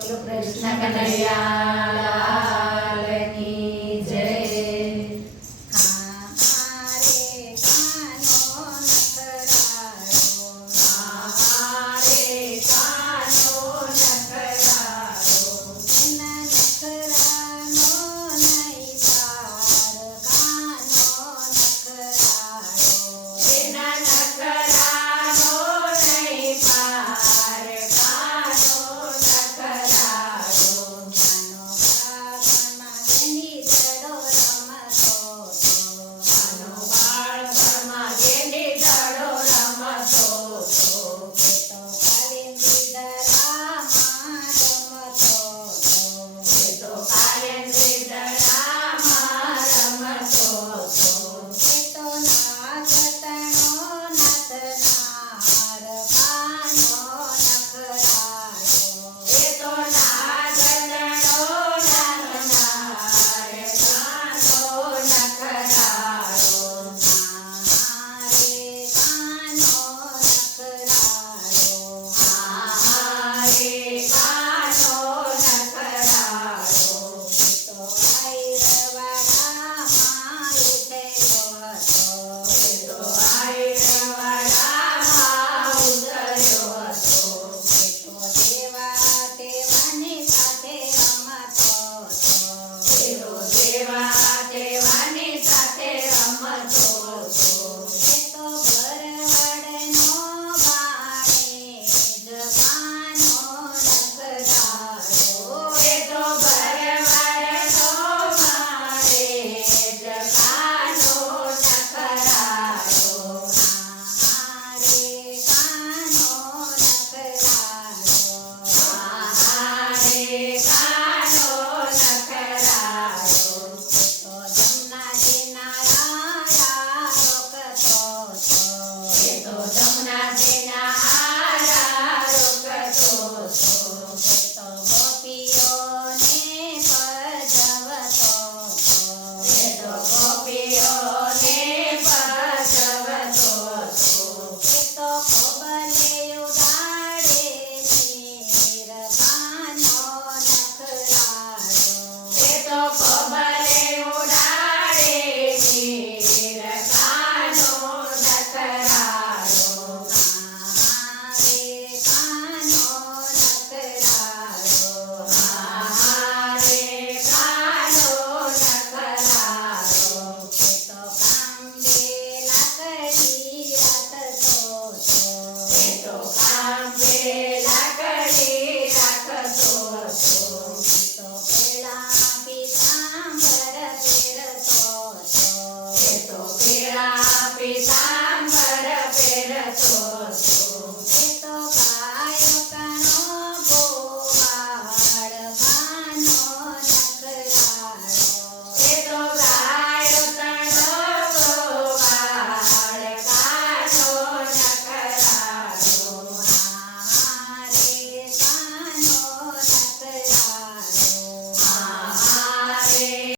Sakadaya Lala